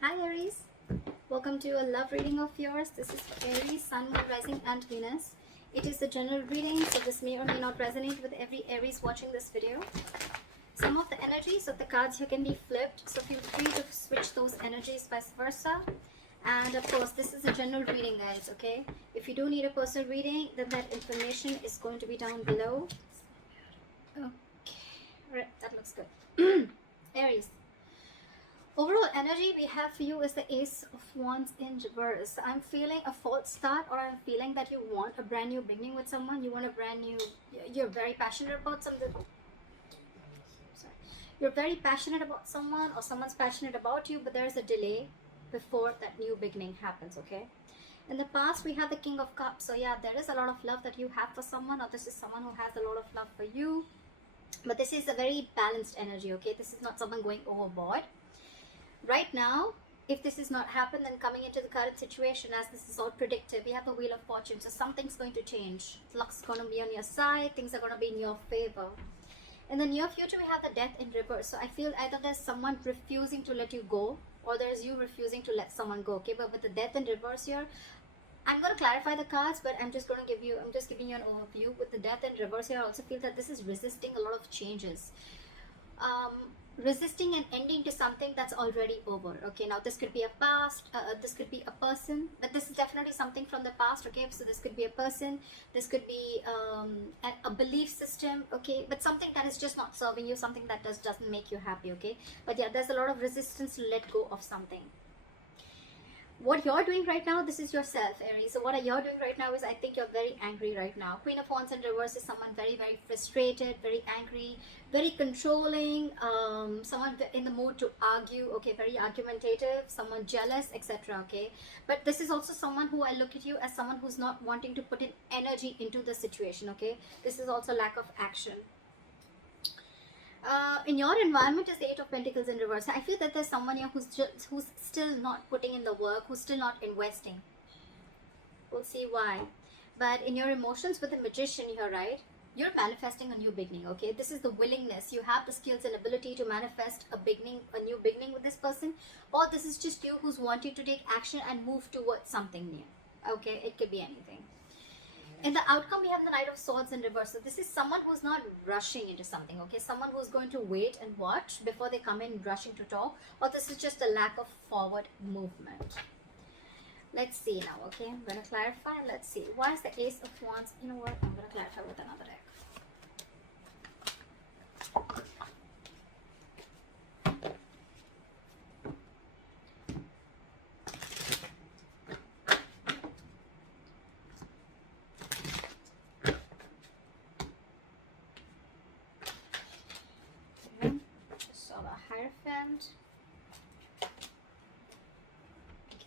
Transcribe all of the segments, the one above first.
Hi Aries, welcome to a love reading of yours. This is for Aries, Sun, Moon, Rising and Venus. It is a general reading, so this may or may not resonate with every Aries watching this video. Some of the energies of the cards here can be flipped, so feel free to switch those energies vice versa. And of course, this is a general reading, guys, okay? If you do need a personal reading, then that information is going to be down below. Okay, right, that looks good. Aries. Overall energy we have for you is the Ace of Wands in reverse. I'm feeling a false start, or I'm feeling that you want a brand new beginning with someone. You want a brand new, you're very passionate about something. Sorry. You're very passionate about someone, or someone's passionate about you, but there's a delay before that new beginning happens, okay? In the past, we have the King of Cups. So yeah, there is a lot of love that you have for someone, or this is someone who has a lot of love for you. But this is a very balanced energy, okay? This is not someone going overboard. Right now, if this is not happened, then coming into the current situation, as this is all predictive, we have the Wheel of Fortune, so something's going to change. Luck's going to be on your side, things are going to be in your favor. In the near future, we have the Death in reverse. So I feel either there's someone refusing to let you go, or there's you refusing to let someone go, okay? But with the Death in reverse here, I'm going to clarify the cards, but I'm just giving you an overview. With the Death in reverse here, I also feel that this is resisting a lot of changes. Resisting an ending to something that's already over. Okay, now this could be a past, this could be a person, but this is definitely something from the past. Okay, so this could be a person, this could be a belief system. Okay, but something that is just not serving you, something that doesn't make you happy. Okay, but yeah, there's a lot of resistance to let go of something. What you're doing right now, this is yourself, Aries. So what you're doing right now is, I think you're very angry right now. Queen of Wands in reverse is someone very, very frustrated, very angry, very controlling, someone in the mood to argue, okay, very argumentative, someone jealous, etc. Okay, but this is also someone who, I look at you as someone who's not wanting to put in energy into the situation. Okay, this is also lack of action. In your environment is the Eight of Pentacles in reverse. I feel that there's someone here who's still not putting in the work, who's still not investing. We'll see why. But in your emotions with the Magician here, right, you're manifesting a new beginning. Okay, this is the willingness. You have the skills and ability to manifest a new beginning with this person, or this is just you who's wanting to take action and move towards something new. Okay, it could be anything. In the outcome, we have the Knight of Swords in reverse. So this is someone who's not rushing into something, okay? Someone who's going to wait and watch before they come in rushing to talk, or this is just a lack of forward movement. Let's see now, okay? I'm going to clarify. Let's see. Why is the Ace of Wands? You know what? I'm going to clarify with another deck. Hierophant.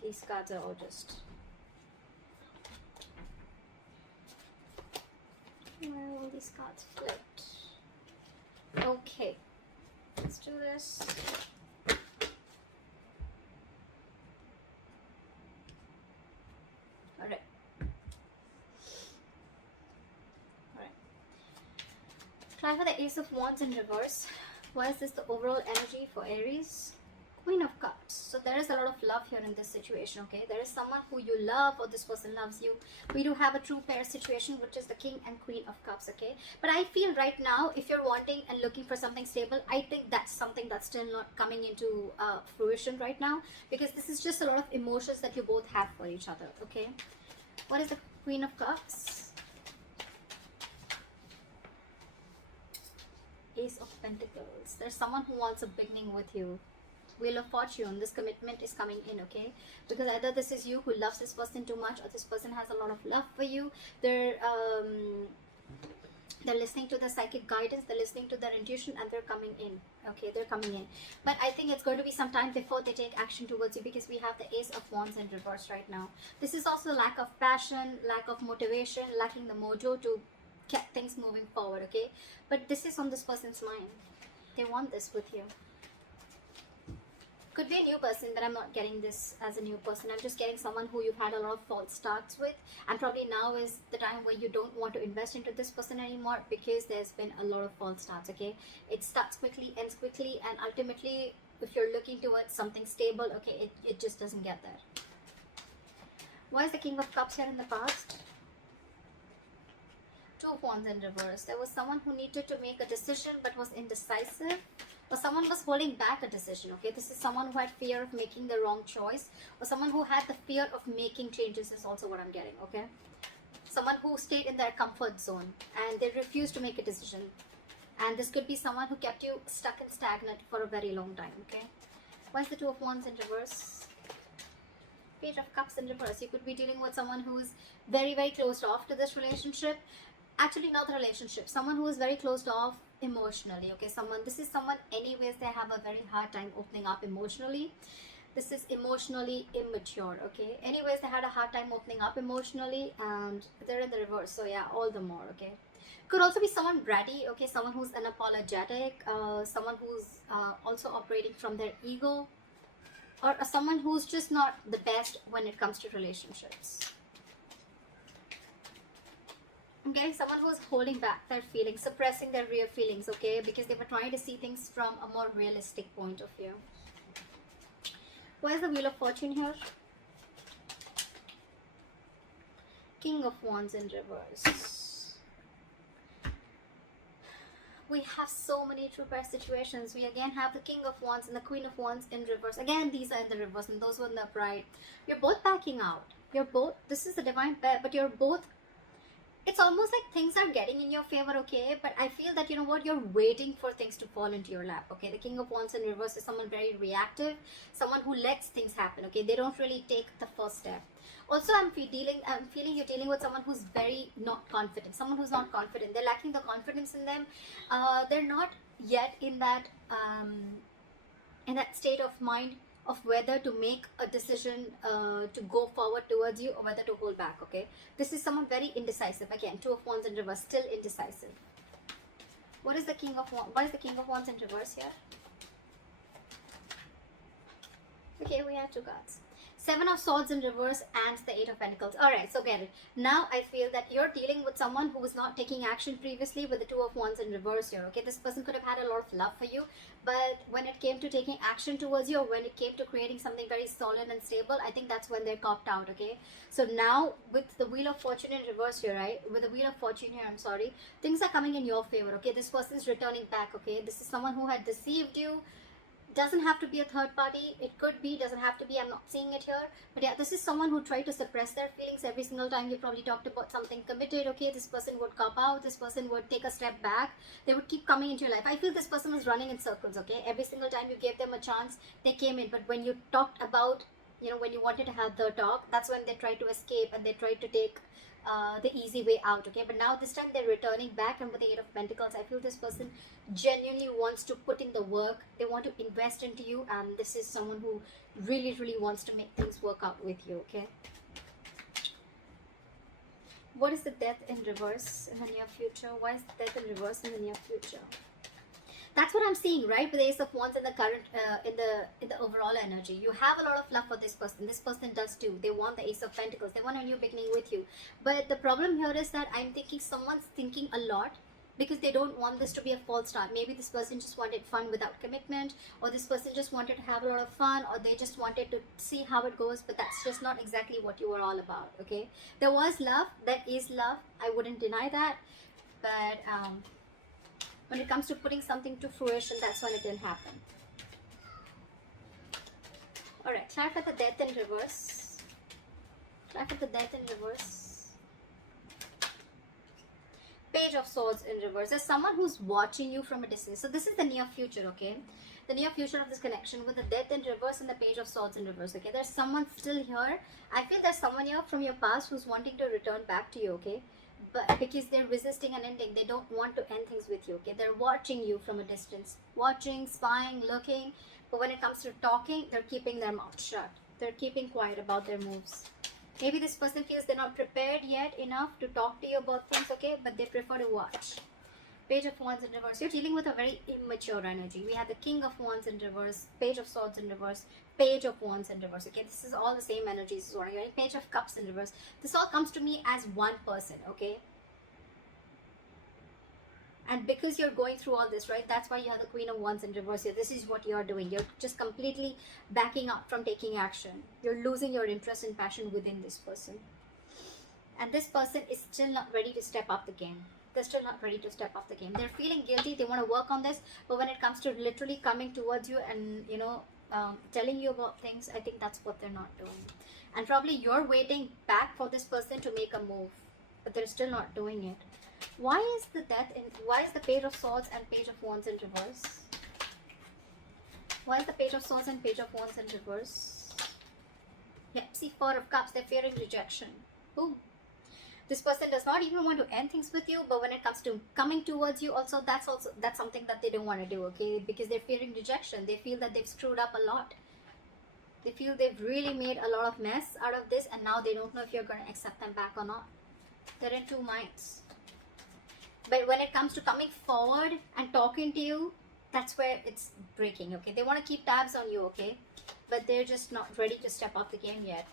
These cards are all just, why are all these cards flipped? Okay, let's do this. Alright. Try for the Ace of Wands in reverse. Why is this the overall energy for Aries? Queen of Cups. So there is a lot of love here in this situation, okay? There is someone who you love, or this person loves you. We do have a true pair situation, which is the King and Queen of Cups, okay? But I feel right now, if you're wanting and looking for something stable, I think that's something that's still not coming into fruition right now, because this is just a lot of emotions that you both have for each other, okay? What is the Queen of Cups? Ace of Pentacles. There's someone who wants a beginning with you. Wheel of Fortune. This commitment is coming in, okay? Because either this is you who loves this person too much, or this person has a lot of love for you. They're listening to the psychic guidance, they're listening to their intuition, and they're coming in. Okay, they're coming in. But I think it's going to be some time before they take action towards you, because we have the Ace of Wands in reverse right now. This is also lack of passion, lack of motivation, lacking the mojo to get things moving forward, okay? But this is on this person's mind. They want this with you. Could be a new person, but I'm not getting this as a new person. I'm just getting someone who you've had a lot of false starts with, and probably now is the time where you don't want to invest into this person anymore, because there's been a lot of false starts, okay? It starts quickly, ends quickly, and ultimately if you're looking towards something stable, okay, it just doesn't get there. Why is the King of Cups here in the past? Two of Wands in reverse. There was someone who needed to make a decision but was indecisive, or someone was holding back a decision. Okay, this is someone who had fear of making the wrong choice, or someone who had the fear of making changes is also what I'm getting. Okay, someone who stayed in their comfort zone and they refused to make a decision, and this could be someone who kept you stuck and stagnant for a very long time. Okay, why is the Two of Wands in reverse? Page of Cups in reverse. You could be dealing with someone who is very, very closed off to this relationship. Actually, not the relationship. Someone who is very closed off emotionally. Okay, this is someone anyways, they have a very hard time opening up emotionally. This is emotionally immature. Okay, anyways, they had a hard time opening up emotionally, and they're in the reverse. So yeah, all the more. Okay, could also be someone bratty. Okay, someone who's unapologetic, someone who's also operating from their ego, or someone who's just not the best when it comes to relationships. Okay, someone who's holding back their feelings, suppressing their real feelings, okay, because they were trying to see things from a more realistic point of view. Where's the Wheel of Fortune here? King of Wands in reverse. We have so many true pair situations. We again have the King of Wands and the Queen of Wands in reverse. Again, these are in the reverse and those were in the upright. You're both backing out. You're both, this is the divine pair, but you're both, it's almost like things are getting in your favor, okay, but I feel that, you know what, you're waiting for things to fall into your lap. Okay, the King of Wands in reverse is someone very reactive, someone who lets things happen. Okay, they don't really take the first step. Also, I'm feeling you're dealing with someone who's very not confident, someone who's not confident. They're lacking the confidence in them. They're not yet in that state of mind of whether to make a decision to go forward towards you or whether to hold back. Okay, this is someone very indecisive. Again, Two of Wands in reverse, still indecisive. What is the King of Wands? What is the King of Wands in reverse here? Okay, we have two cards. Seven of Swords in reverse and the Eight of Pentacles. Alright, so get it. Now I feel that you're dealing with someone who was not taking action previously with the Two of Wands in reverse here. Okay, this person could have had a lot of love for you, but when it came to taking action towards you, or when it came to creating something very solid and stable, I think that's when they're copped out. Okay, so now with the Wheel of Fortune in reverse here, right? With the Wheel of Fortune here, I'm sorry, things are coming in your favor. Okay, this person's returning back. Okay, this is someone who had deceived you. Doesn't have to be a third party, it could be, doesn't have to be, I'm not seeing it here, but yeah, this is someone who tried to suppress their feelings. Every single time you probably talked about something committed, okay, this person would cop out, this person would take a step back, they would keep coming into your life. I feel this person was running in circles. Okay, every single time you gave them a chance, they came in, but when you talked about, you know, when you wanted to have the talk, that's when they tried to escape and they tried to take the easy way out. Okay, but now this time they're returning back, and with the Eight of Pentacles, I feel this person genuinely wants to put in the work. They want to invest into you, and this is someone who really wants to make things work out with you. Okay, what is the Death in reverse in the near future? Why is the Death in reverse in the near future? That's what I'm seeing, right? With the Ace of Wands in the current, in the overall energy, you have a lot of love for this person. This person does too. They want the Ace of Pentacles. They want a new beginning with you. But the problem here is that I'm thinking someone's thinking a lot because they don't want this to be a false start. Maybe this person just wanted fun without commitment, or this person just wanted to have a lot of fun, or they just wanted to see how it goes. But that's just not exactly what you were all about. Okay, there was love. That is love. I wouldn't deny that. But when it comes to putting something to fruition, that's when it didn't happen. Alright, clarify the Death in reverse. Clarify the Death in reverse. Page of Swords in reverse. There's someone who's watching you from a distance. So this is the near future, okay? The near future of this connection with the Death in reverse and the Page of Swords in reverse, okay? There's someone still here. I feel there's someone here from your past who's wanting to return back to you, okay? But because they're resisting an ending, they don't want to end things with you. Okay, they're watching you from a distance, watching, spying, looking. But when it comes to talking, they're keeping their mouth shut. They're keeping quiet about their moves. Maybe this person feels they're not prepared yet enough to talk to you about things. Okay, but they prefer to watch. Page of Wands in reverse. You're dealing with a very immature energy. We have the King of Wands in reverse, Page of Swords in reverse, Page of Wands in reverse. Okay, this is all the same energies. This is what I'm getting. Page of Cups in reverse. This all comes to me as one person. Okay, And because you're going through all this, right, that's why you have the Queen of Wands in reverse here. This is what you're doing. You're just completely backing up from taking action. You're losing your interest and passion within this person. And this person is still not ready to step up the game. They're still not ready to step up the game. They're feeling guilty. They want to work on this. But when it comes to literally coming towards you and, telling you about things, I think that's what they're not doing. And probably you're waiting back for this person to make a move. But they're still not doing it. Why is the why is the Page of Swords and Page of Wands in reverse? Why is the Page of Swords and Page of Wands in reverse? Yeah, see, Four of Cups. They're fearing rejection. Boom. This person does not even want to end things with you, but when it comes to coming towards you, that's something that they don't want to do, okay? Because they're fearing rejection. They feel that they've screwed up a lot. They feel they've really made a lot of mess out of this, and now they don't know if you're going to accept them back or not. They're in two minds. But when it comes to coming forward and talking to you, that's where it's breaking, okay? They want to keep tabs on you, okay? But they're just not ready to step up the game yet.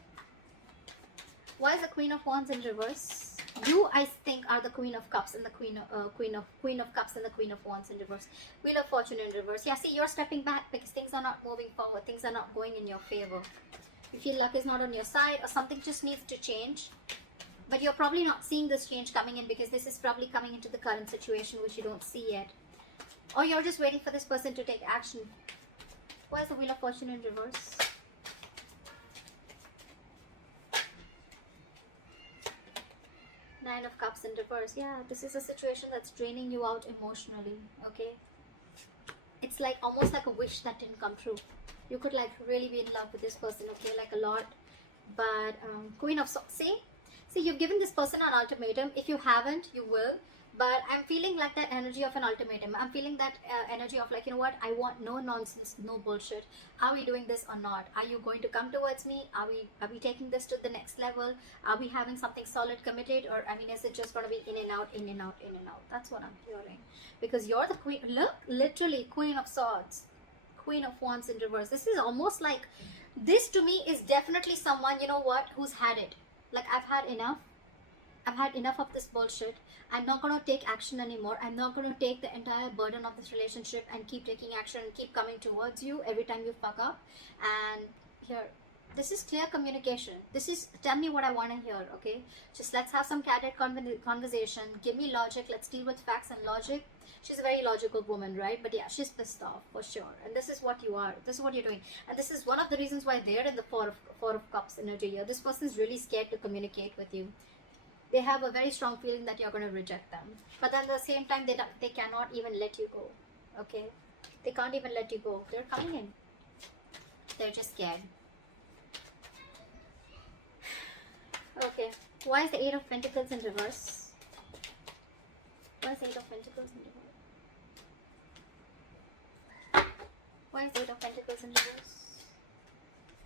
Why is the Queen of Wands in reverse? You, I think, are the Queen of Cups and the Queen of Cups and the Queen of Wands in reverse. Wheel of Fortune in reverse. Yeah, see, you're stepping back because things are not moving forward. Things are not going in your favor. You feel luck is not on your side, or something just needs to change. But you're probably not seeing this change coming in because this is probably coming into the current situation which you don't see yet. Or you're just waiting for this person to take action. Why is the Wheel of Fortune in reverse? Nine of Cups in reverse. Yeah, this is a situation that's draining you out emotionally, okay? It's like almost like a wish that didn't come true. You could like really be in love with this person, okay, like a lot. But Queen of Swords, see, you've given this person an ultimatum. If you haven't, you will. But I'm feeling like that energy of an ultimatum. I'm feeling that energy of like, you know what, I want no nonsense, no bullshit. Are we doing this or not? Are you going to come towards me? Are we taking this to the next level? Are we having something solid committed? Or I mean, is it just going to be in and out, in and out, in and out? That's what I'm hearing. Because you're the queen. Look, literally Queen of Swords, Queen of Wands in reverse. This is almost like, this to me is definitely someone, you know what, who's had it. Like, I've had enough. I've had enough of this bullshit. I'm not going to take action anymore. I'm not going to take the entire burden of this relationship and keep taking action and keep coming towards you every time you fuck up. And here, this is clear communication. This is, tell me what I want to hear, okay? Just let's have some candid conversation. Give me logic. Let's deal with facts and logic. She's a very logical woman, right? But yeah, she's pissed off for sure. And this is what you are. This is what you're doing. And this is one of the reasons why they're in the Four of Cups energy here. This person is really scared to communicate with you. They have a very strong feeling that you're going to reject them. But then at the same time, they cannot even let you go. Okay? They can't even let you go. They're coming in. They're just scared. Okay. Why is the Eight of Pentacles in reverse? Why is the Eight of Pentacles in reverse? Why is the Eight of Pentacles in reverse?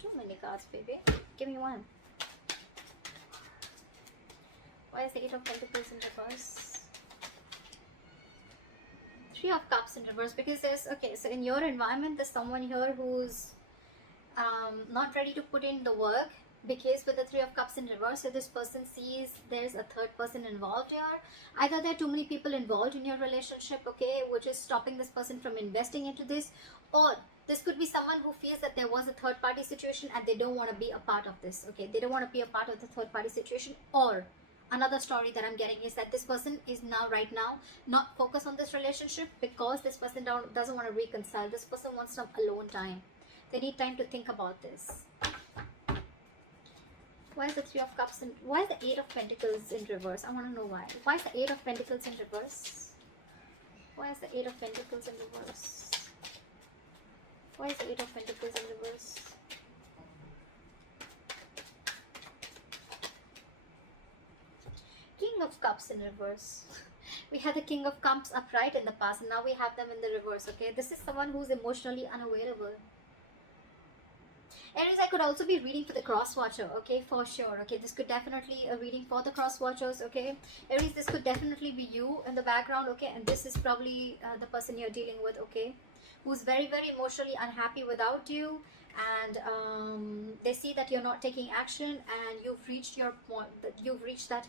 Too many cards, baby. Give me one. Why is the Eight of Pentacles in reverse? Three of Cups in reverse. Because there's, okay, so in your environment, there's someone here who's not ready to put in the work. Because with the Three of Cups in reverse, so this person sees there's a third person involved here. Either there are too many people involved in your relationship, okay, which is stopping this person from investing into this. Or this could be someone who feels that there was a third party situation and they don't want to be a part of this, okay. They don't want to be a part of the third party situation. Or another story that I'm getting is that this person is right now not focused on this relationship because this person doesn't want to reconcile. This person wants some alone time. They need time to think about this. Why is the Three of Cups why is the Eight of Pentacles in reverse? I want to know why. Why is the Eight of Pentacles in reverse? Why is the Eight of Pentacles in reverse? Why is the Eight of Pentacles in reverse? King of Cups in reverse. We had the King of Cups upright in the past and now we have them in the reverse, okay? This is someone who's emotionally unavailable. Aries, I could also be reading for the cross watcher, okay, for sure, okay, this could definitely a reading for the cross watchers, okay. Aries, this could definitely be you in the background, okay, and this is probably the person you're dealing with, okay, who's very, very emotionally unhappy without you, and they see that you're not taking action, and you've reached your point, that you've reached that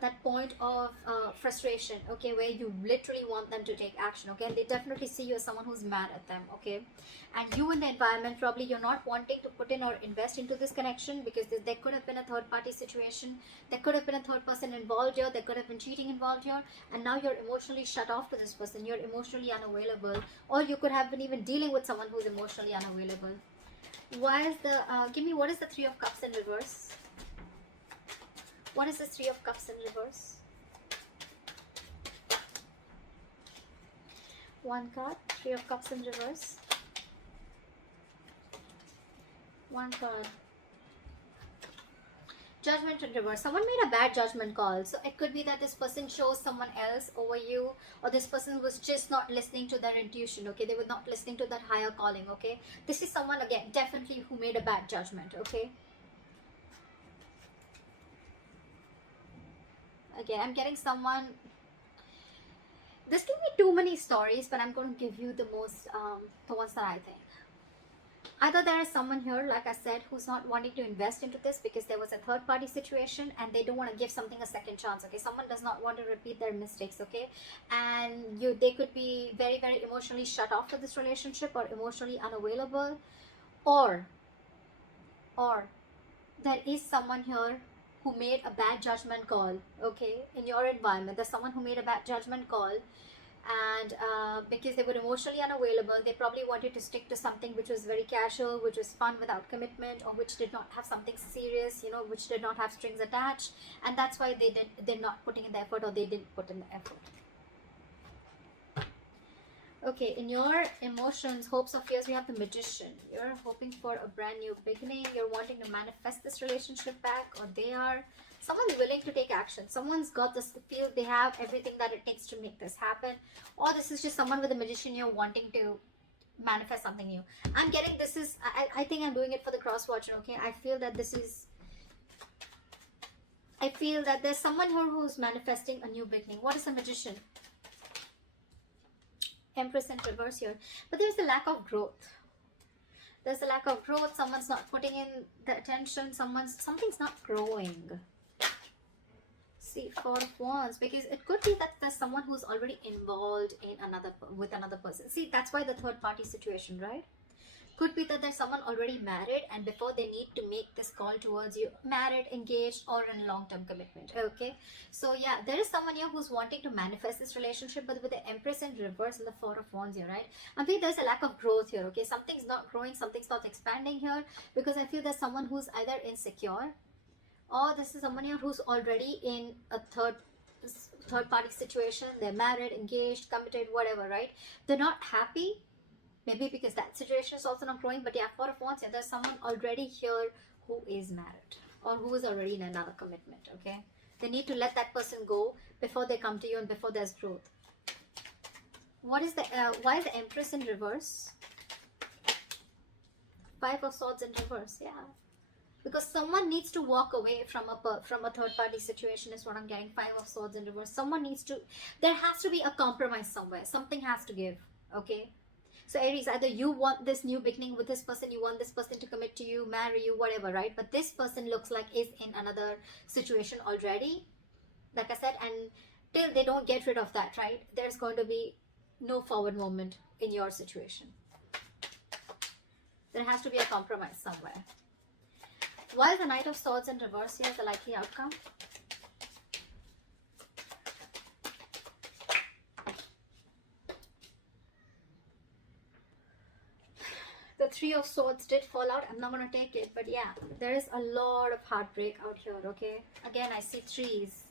that point of frustration, okay, where you literally want them to take action, okay, and they definitely see you as someone who's mad at them, okay, and you in the environment, probably you're not wanting to put in or invest into this connection because there could have been a third party situation, there could have been a third person involved here, there could have been cheating involved here, and now you're emotionally shut off to this person, you're emotionally unavailable, or you could have been even dealing with someone who's emotionally unavailable. Why is the give me, what is the Three of Cups in reverse? What is the Three of Cups in reverse? One card, Three of Cups in reverse. One card. Judgment in reverse. Someone made a bad judgment call. So it could be that this person chose someone else over you, or this person was just not listening to their intuition, okay? They were not listening to that higher calling, okay? This is someone, again, definitely who made a bad judgment, okay? Again, I'm getting someone. This can be too many stories, but I'm going to give you the most, the ones that I think. Either there is someone here, like I said, who's not wanting to invest into this because there was a third party situation and they don't want to give something a second chance, okay? Someone does not want to repeat their mistakes, okay? And they could be very, very emotionally shut off to this relationship or emotionally unavailable, or there is someone here who made a bad judgment call, okay, in your environment. There's someone who made a bad judgment call, and because they were emotionally unavailable, they probably wanted to stick to something which was very casual, which was fun without commitment, or which did not have something serious, you know, which did not have strings attached, and that's why they're not putting in the effort, or they didn't put in the effort. Okay, in your emotions, hopes or fears, we have the Magician. You're hoping for a brand new beginning. You're wanting to manifest this relationship back, or they are. Someone's willing to take action. Someone's got this feel they have everything that it takes to make this happen. Or this is just someone with a Magician here wanting to manifest something new. I'm getting this is, I think I'm doing it for the cross watcher, okay? I feel that this is, I feel that there's someone here who's manifesting a new beginning. What is a Magician? Empress in reverse here, but there's a lack of growth. There's a lack of growth. Someone's not putting in the attention. Something's not growing. See, Four of Wands, because it could be that there's someone who's already involved in with another person. See, that's why the third party situation, right? Could be that there's someone already married, and before they need to make this call towards you, married, engaged, or in long-term commitment, okay? So yeah, there is someone here who's wanting to manifest this relationship, but with the Empress in reverse and the Four of Wands here, right? I think there's a lack of growth here, okay? Something's not growing, something's not expanding here, because I feel there's someone who's either insecure, or this is someone here who's already in a third party situation. They're married, engaged, committed, whatever, right? They're not happy. Maybe because that situation is also not growing. But yeah, Four of Wands, yeah, there's someone already here who is married or who is already in another commitment, okay? They need to let that person go before they come to you and before there's growth. What is the, why is the Empress in reverse? Five of Swords in reverse, yeah. Because someone needs to walk away from a third party situation is what I'm getting. Five of Swords in reverse. Someone needs to, there has to be a compromise somewhere. Something has to give, okay? So Aries, either you want this new beginning with this person, you want this person to commit to you, marry you, whatever, right? But this person looks like is in another situation already, like I said, and till they don't get rid of that, right, there's going to be no forward movement in your situation. There has to be a compromise somewhere. Why is the Knight of Swords in reverse here the likely outcome? The Three of Swords did fall out. I'm not going to take it, but yeah, there is a lot of heartbreak out here, okay? Again, I see trees.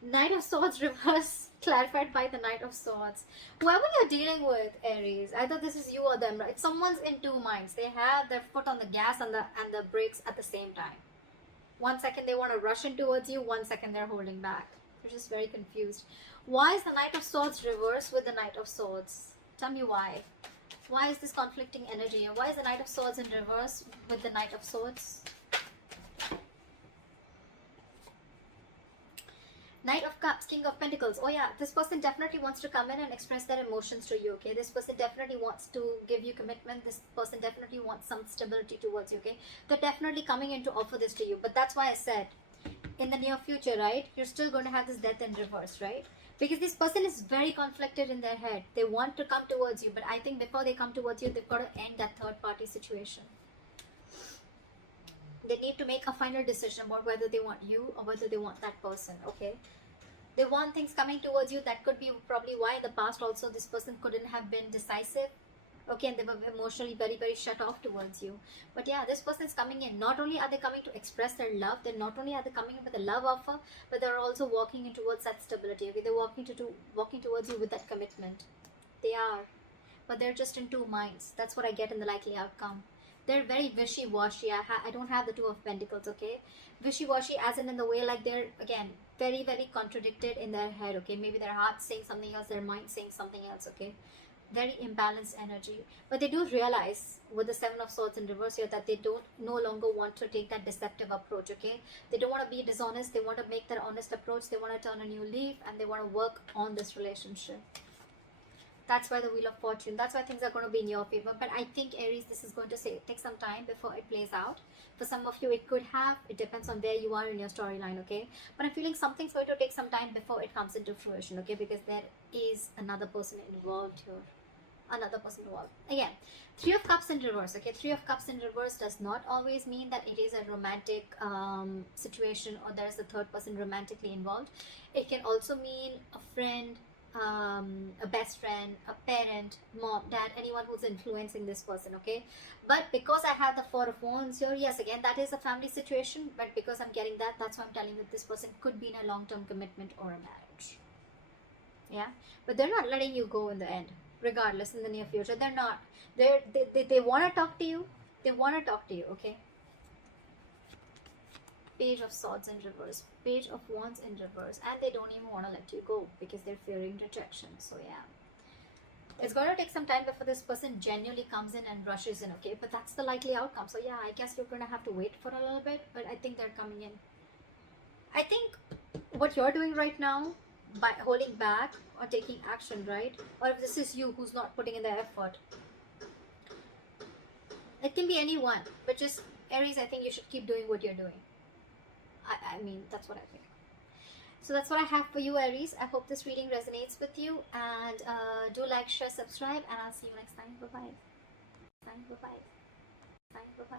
Knight of Swords reverse clarified by the Knight of Swords. Whoever you're dealing with, Aries, either this is you or them, right? Someone's in two minds. They have their foot on the gas and the brakes at the same time. 1 second they want to rush in towards you, 1 second they're holding back. They're just very confused. Why is the Knight of Swords reversed with the Knight of Swords? Tell me why. Why is this conflicting energy? Why is the Knight of Swords in reverse with the Knight of Swords? Knight of Cups, King of Pentacles. Oh yeah, this person definitely wants to come in and express their emotions to you, okay? This person definitely wants to give you commitment. This person definitely wants some stability towards you, okay? They're definitely coming in to offer this to you. But that's why I said, in the near future, right, you're still going to have this death in reverse, right? Because this person is very conflicted in their head. They want to come towards you, but I think before they come towards you, they've got to end that third party situation. They need to make a final decision about whether they want you or whether they want that person, okay? They want things coming towards you. That could be probably why in the past also this person couldn't have been decisive, okay, and they were emotionally very, very shut off towards you. But yeah, this person is coming in. Not only are they coming to express their love, then not only are they coming in with a love offer, but they're also walking in towards that stability, okay? They're walking towards you with that commitment. They are, but they're just in two minds. That's what I get in the likely outcome. They're very wishy-washy. I don't have the Two of Pentacles, okay? Wishy-washy as in the way like they're, again, very, very contradicted in their head, okay? Maybe their heart's saying something else, their mind's saying something else, okay? Very imbalanced energy. But they do realize with the Seven of Swords in reverse here that they don't no longer want to take that deceptive approach, okay? They don't want to be dishonest. They want to make that honest approach. They want to turn a new leaf and they want to work on this relationship. That's why the Wheel of Fortune. That's why things are going to be in your favor. But I think, Aries, this is going to take some time before it plays out. For some of you, it could have. It depends on where you are in your storyline, okay? But I'm feeling something's going to take some time before it comes into fruition, okay? Because there is another person involved here. Another person involved. Again, Three of Cups in reverse, okay? Three of Cups in reverse does not always mean that it is a romantic situation or there is a third person romantically involved. It can also mean a friend, a best friend, a parent, mom, dad, anyone who's influencing this person, okay? But because I have the Four of Wands here, yes, again, that is a family situation, but because I'm getting that, that's why I'm telling you this person could be in a long-term commitment or a marriage. Yeah, but they're not letting you go in the end, regardless, in the near future. They're not. They want to talk to you. They want to talk to you, okay? Page of Swords in reverse, Page of Wands in reverse, and they don't even want to let you go because they're fearing rejection. So yeah, it's going to take some time before this person genuinely comes in and rushes in, okay? But that's the likely outcome. So yeah, I guess you're going to have to wait for a little bit, but I think they're coming in. I think what you're doing right now by holding back or taking action, right? Or if this is you who's not putting in the effort, it can be anyone, but just Aries, I think you should keep doing what you're doing. I mean, that's what I think. So that's what I have for you, Aries. I hope this reading resonates with you, and do like, share, subscribe, and I'll see you next time. Bye-bye. Bye-bye. Bye-bye.